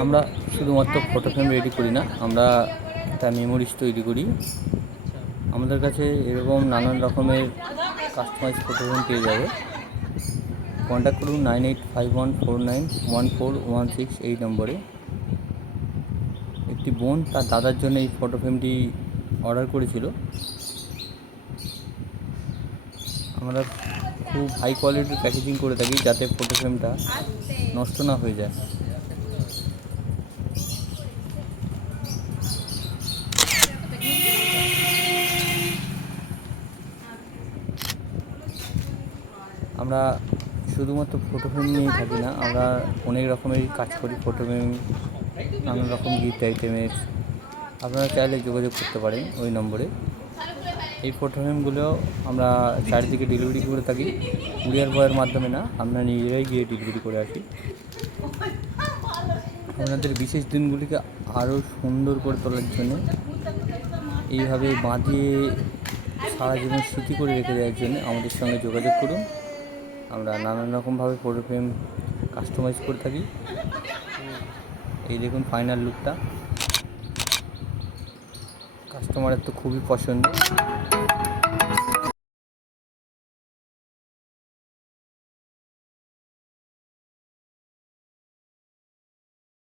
আমরা শুধুমাত্র photo frame ready করি না, আমরা তার মেমোরিজ তৈরি করি। আমাদের কাছে এরকম নানান রকমের কাস্টমাইজ ফটো ফ্রেম পেয়ে যাবে। কন্ট্যাক্ট করুন 9851491416 এই নম্বরে। একটি বোন তার দাদার জন্য এই ফটো ফ্রেমটি অর্ডার করেছিল। আমরা খুব হাই কোয়ালিটির প্যাকেজিং করে থাকি যাতে ফটো ফ্রেমটা নষ্ট না হয়ে যায়। আমরা শুধুমাত্র ফটো ফ্রেম নিয়েই থাকি না, আমরা অনেক রকমেরই কাজ করি। ফটো ফ্রেম, নানান রকম গিফট আইটেমের। আপনারা চাইলে যোগাযোগ করতে পারেন ওই নম্বরে। এই ফটো ফ্রেমগুলো আমরা চারিদিকে ডেলিভারি করে থাকি, কুরিয়ার বয়ের মাধ্যমে না, আমরা নিজেরাই গিয়ে ডেলিভারি করে আসি। আপনাদের বিশেষ দিনগুলিকে আরও সুন্দর করে তোলার জন্য, এইভাবে বাঁধিয়ে সারা জীবন স্মৃতি করে রেখে দেওয়ার জন্য আমাদের সঙ্গে যোগাযোগ করুন। আমরা নানান রকমভাবে ফটো ফ্রেম কাস্টমাইজ করে থাকি। এই দেখুন ফাইনাল লুকটা, কাস্টমারের তো খুবই পছন্দ।